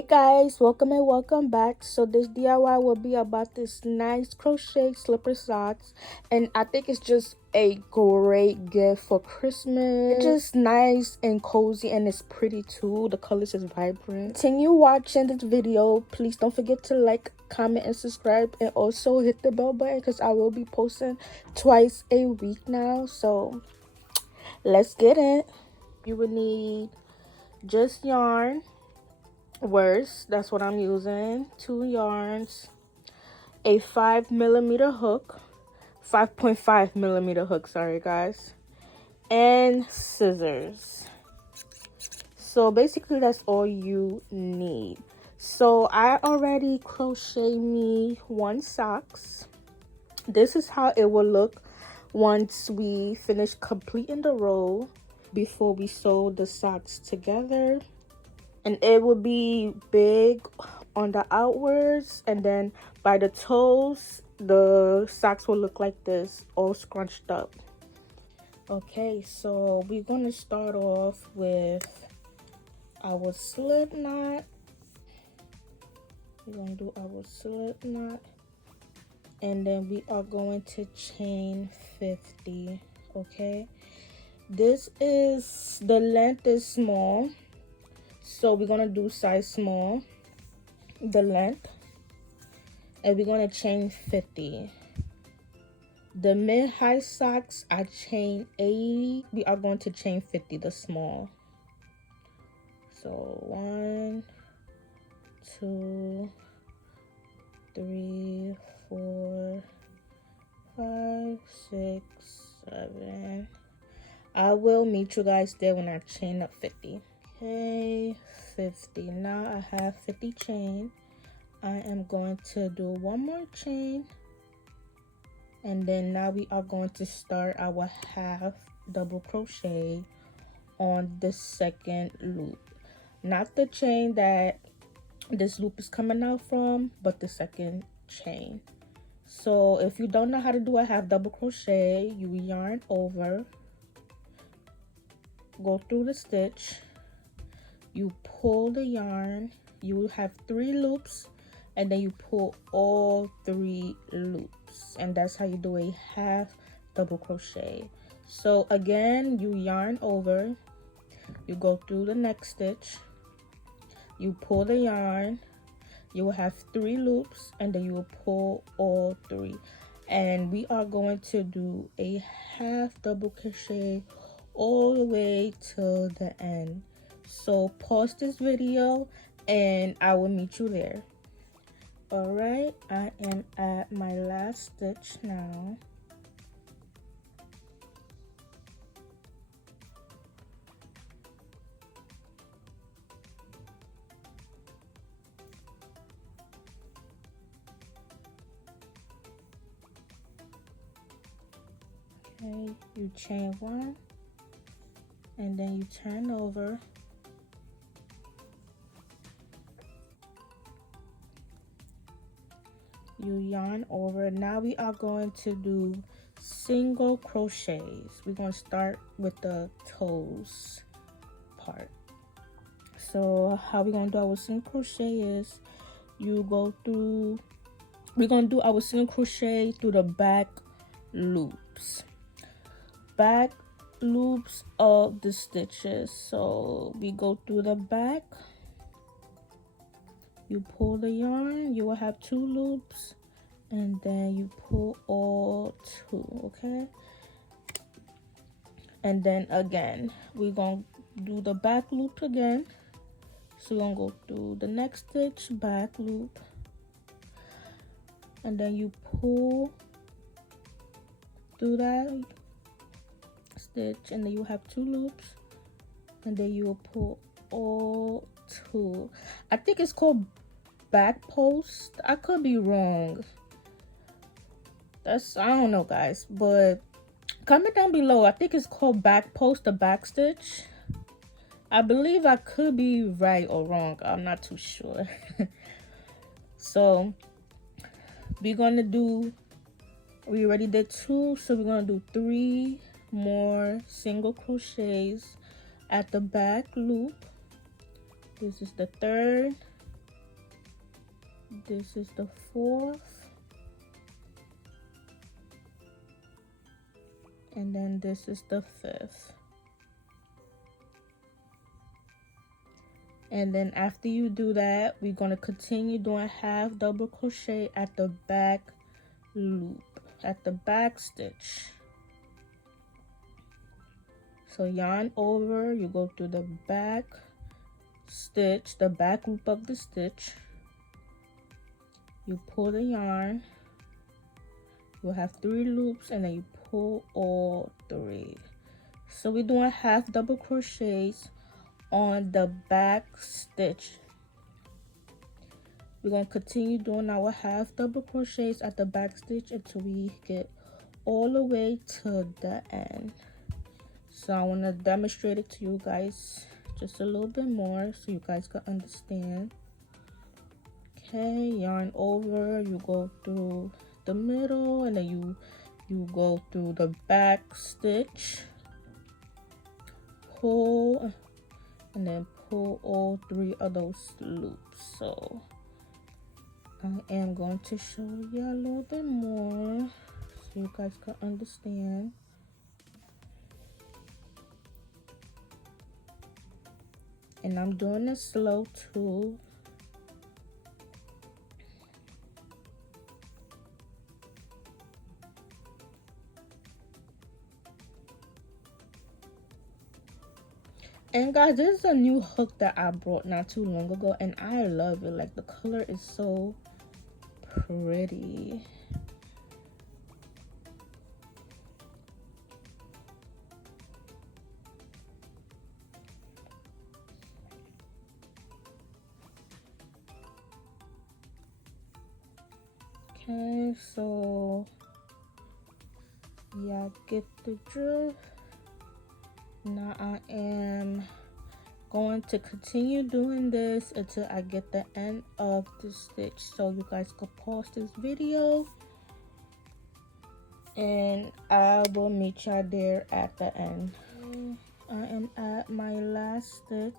Hey guys, welcome and welcome back. So this DIY will be about this nice crochet slipper socks, and I think it's just a great gift for Christmas. It's just nice and cozy, and it's pretty too. The colors is vibrant. Continue watching this video. Please don't forget to like, comment, and subscribe, and also hit the bell button because I will be posting twice a week now. So let's get it. You will need just yarn. That's what I'm using. 2 yarns, a 5mm hook, 5.5mm hook, sorry guys, and scissors. So basically that's all you need. So I already crochet me 1 socks. This is how it will look once we finish completing the row before we sew the socks together. And it will be big on the outwards, and then by the toes the socks will look like this, all scrunched up. Okay, so we're going to start off with our slip knot. We're going to do our slip knot, and then we are going to chain 50. Okay, this is, the length is small, so we're gonna do size small, the length, and we're gonna chain 50. The mid-high socks I chain 80. We are going to chain 50, the small. So 1, 2, 3, 4, 5, 6, 7. I will meet you guys there when I chain up 50. Okay, 50. Now I have 50 chain. I am going to do 1 more chain, and then now we are going to start our half double crochet on the second loop, not the chain that this loop is coming out from, but the second chain. So if you don't know how to do a half double crochet, you yarn over, go through the stitch, you pull the yarn, you will have 3 loops, and then you pull all 3 loops, and that's how you do a half double crochet. So again, you yarn over, you go through the next stitch, you pull the yarn, you will have 3 loops, and then you will pull all 3, and we are going to do a half double crochet all the way to the end. So pause this video and I will meet you there. All right, I am at my last stitch now. Okay, you chain 1, and then you turn over, you yarn over. Now we are going to do single crochets. We're going to start with the toes part. So how we're going to do our single crochet is, you go through, we're going to do our single crochet through the back loops of the stitches. So we go through the back, you pull the yarn, you will have 2 loops, and then you pull all 2. Okay, and then again we're gonna do the back loop again. So we're gonna go through the next stitch, back loop, and then you pull through that stitch, and then you have 2 loops, and then you will pull all 2. I think it's called back post. I could be wrong. I don't know guys, but comment down below. I think it's called back post, the back stitch. I believe I could be right or wrong. I'm not too sure. So we're gonna do, we already did 2, so we're gonna do 3 more single crochets at the back loop. This is the 3rd, This is the 4th, and then this is the 5th. And then after you do that, we're going to continue doing half double crochet at the back loop, at the back stitch. So yarn over, you go through the back stitch, the back loop of the stitch. You pull the yarn. You'll have 3 loops, and then you pull all 3. So we're doing half double crochets on the back stitch. We're going to continue doing our half double crochets at the back stitch until we get all the way to the end. So I want to demonstrate it to you guys just a little bit more so you guys can understand. Okay, yarn over, you go through the middle, and then you go through the back stitch, pull, and then pull all 3 of those loops. So I am going to show you a little bit more so you guys can understand. And I'm doing it slow too. And guys, this is a new hook that I brought not too long ago, and I love it. Like, the color is so pretty. Okay, so yeah, get the drift. Now I am going to continue doing this until I get the end of the stitch, so you guys can pause this video and I will meet y'all there at the end. I am at my last stitch.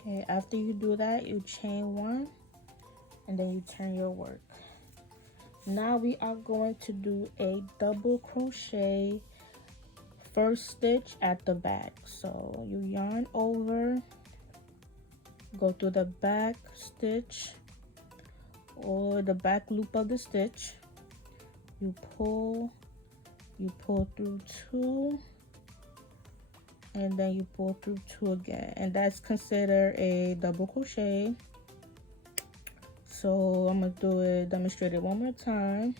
Okay, after you do that, you chain 1 and then you turn your work. Now we are going to do a double crochet first stitch at the back. So you yarn over, go through the back stitch or the back loop of the stitch, you pull through 2, and then you pull through 2 again, and that's considered a double crochet. So I'm gonna do it, demonstrate it one more time.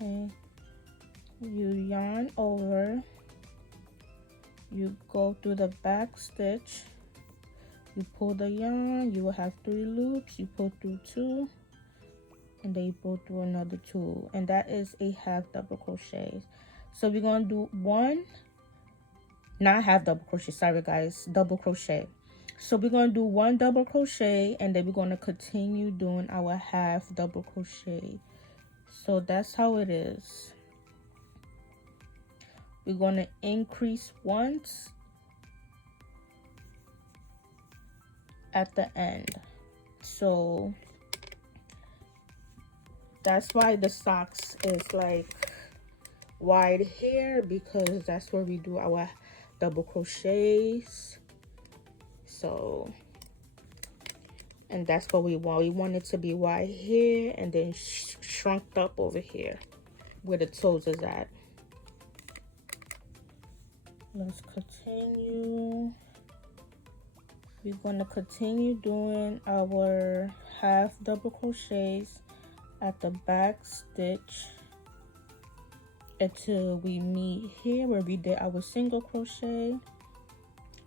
Okay, you yarn over, you go through the back stitch, you pull the yarn, you will have 3 loops, you pull through 2, and then you pull through another 2, and that is a half double crochet. So we're gonna do 1, not half double crochet, sorry guys, double crochet. So we're gonna do 1 double crochet, and then we're gonna continue doing our half double crochet. So that's how it is. We're gonna increase once at the end. So that's why the socks is like wide here, because that's where we do our double crochets. So, and that's what we want. We want it to be wide here and then shrunk up over here where the toes is at. Let's continue. We're gonna continue doing our half double crochets at the back stitch until we meet here where we did our single crochet,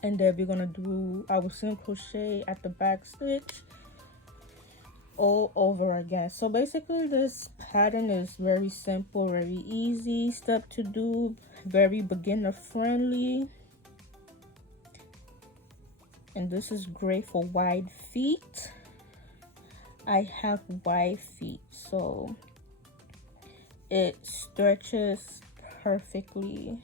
and then we're gonna do our single crochet at the back stitch all over again. So basically this pattern is very simple, very easy step to do, very beginner friendly. And this is great for wide feet. I have wide feet, so it stretches perfectly.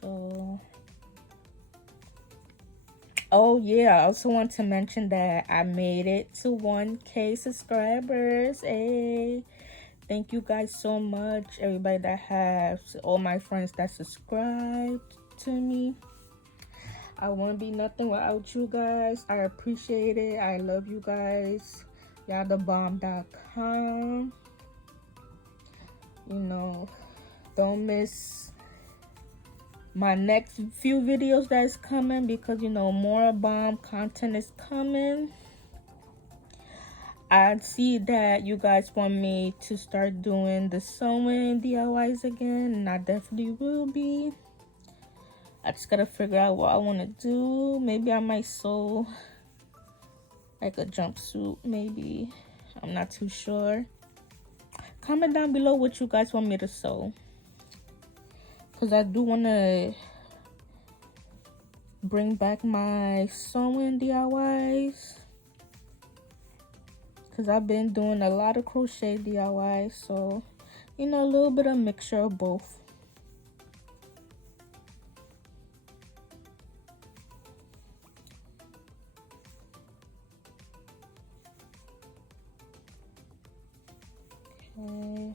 So, oh yeah, I also want to mention that I made it to 1K subscribers. Hey, thank you guys so much, everybody that has, all my friends that subscribed to me. I wouldn't be nothing without you guys. I appreciate it. I love you guys. Y'all the bomb.com. You know, don't miss my next few videos that's coming, because you know more bomb content is coming. I see that you guys want me to start doing the sewing DIYs again, and I definitely will be. I just gotta figure out what I want to do. Maybe I might sew like a jumpsuit, maybe. I'm not too sure. Comment down below what you guys want me to sew, because I do want to bring back my sewing DIYs, because I've been doing a lot of crochet DIYs, so you know, a little bit of mixture of both. Okay,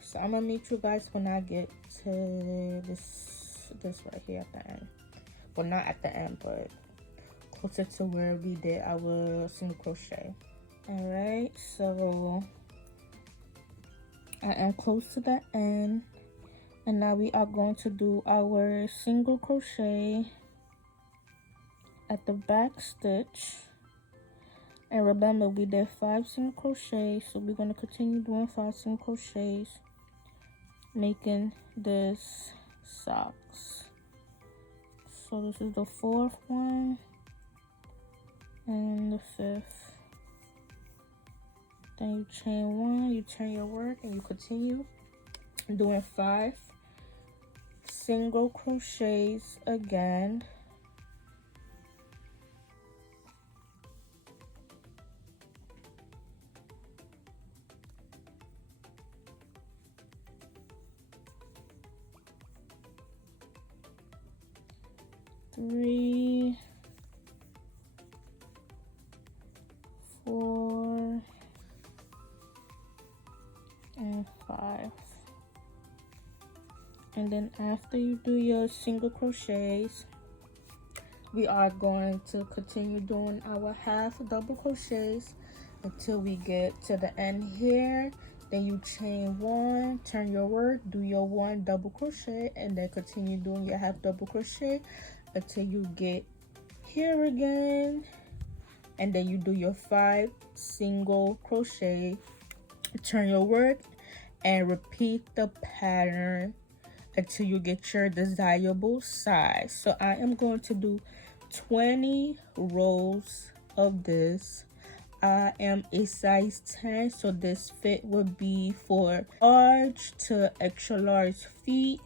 so I'm gonna meet you guys when I get to this right here at the end. Well, not at the end, but closer to where we did our single crochet. All right, so I am close to the end, and now we are going to do our single crochet at the back stitch. And remember, we did 5 single crochets, so we're going to continue doing 5 single crochets, making this socks. So this is the 4th one and the 5th. Then you chain 1, you turn your work, and you continue doing 5 single crochets again. Three, 4, and 5. And then after you do your single crochets, we are going to continue doing our half double crochets until we get to the end here. Then you chain 1, turn your work, do your 1 double crochet, and then continue doing your half double crochet until you get here again. And then you do your 5 single crochet, turn your work, and repeat the pattern until you get your desirable size. So I am going to do 20 rows of this. I am a size 10, so this fit would be for large to extra large feet.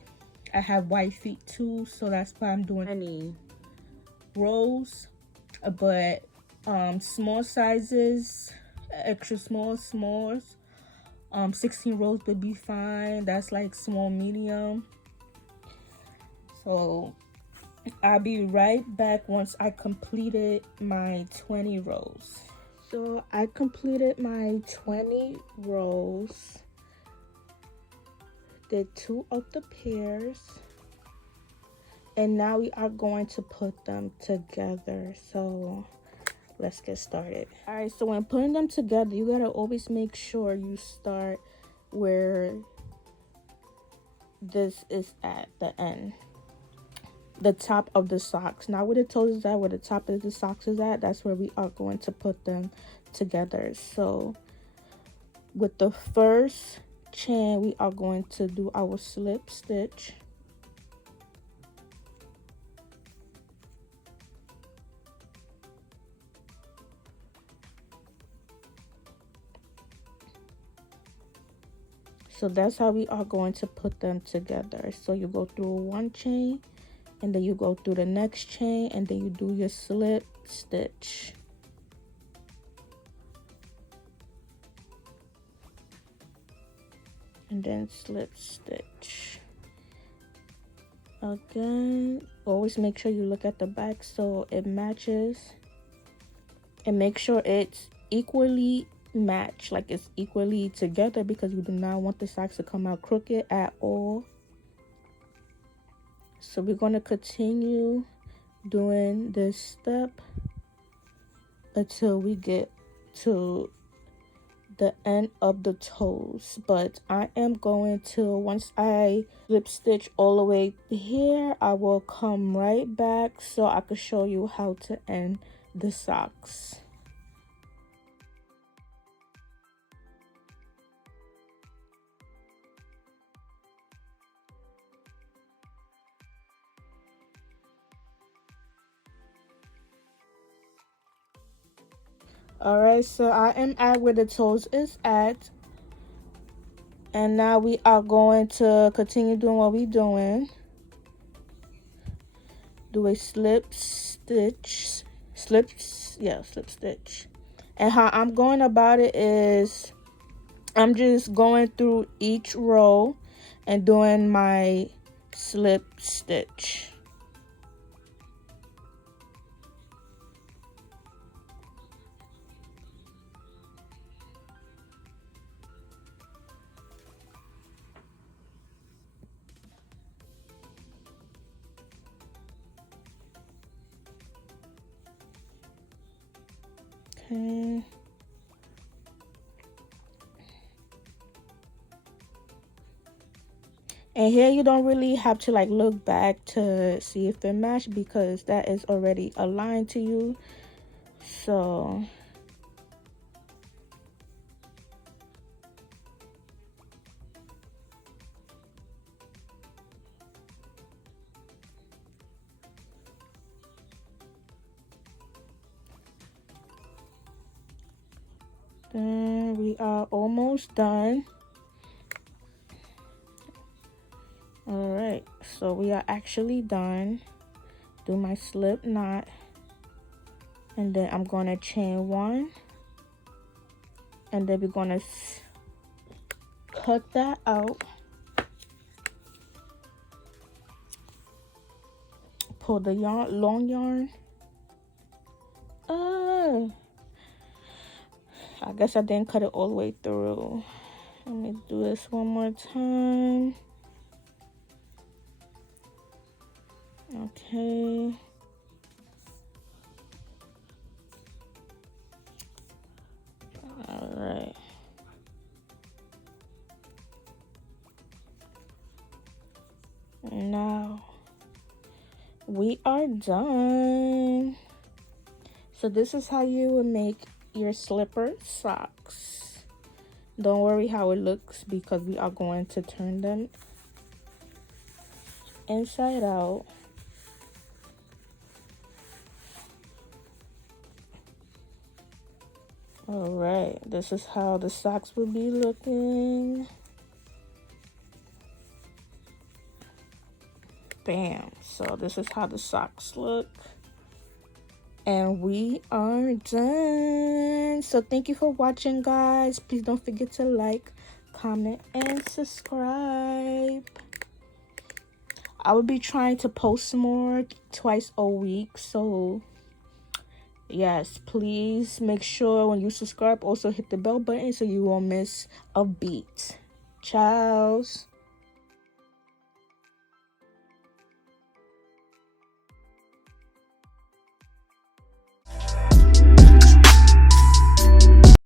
I have wide feet too, so that's why I'm doing 20 rows. But small sizes, extra small, smalls, 16 rows would be fine. That's like small, medium. So I'll be right back once I completed my 20 rows. So I completed my 20 rows, did 2 of the pairs, and now we are going to put them together. So let's get started. All right, so when putting them together, you gotta always make sure you start where this is at the end, the top of the socks, not where the toes is at, where the top of the socks is at. That's where we are going to put them together. So with the first chain, we are going to do our slip stitch. So that's how we are going to put them together. So you go through one chain, and then you go through the next chain, and then you do your slip stitch. And then slip stitch. Again, always make sure you look at the back so it matches. And make sure it's equally matched, like it's equally together, because you do not want the socks to come out crooked at all. So we're going to continue doing this step until we get to the end of the toes. But I am going to, once I slip stitch all the way here, I will come right back so I can show you how to end the socks. Alright, so I am at where the toes is at, and now we are going to continue doing what we're doing. Do a slip stitch, slip stitch. And how I'm going about it is I'm just going through each row and doing my slip stitch. Okay. And here you don't really have to like look back to see if they match, because that is already aligned to you. So then we are almost done. All right, so we are actually done. Do my slip knot, and then I'm going to chain one, and then we're going to cut that out, pull the yarn, long yarn. I guess I didn't cut it all the way through. Let me do this one more time. Okay. All right. Now we are done. So this is how you would make your slipper socks. Don't worry how it looks, because we are going to turn them inside out. All right, this is how the socks will be looking. Bam. So this is how the socks look. And we are done. So thank you for watching, guys. Please don't forget to like, comment, and subscribe. I will be trying to post more twice a week. So yes, please make sure when you subscribe, also hit the bell button so you won't miss a beat. Ciao.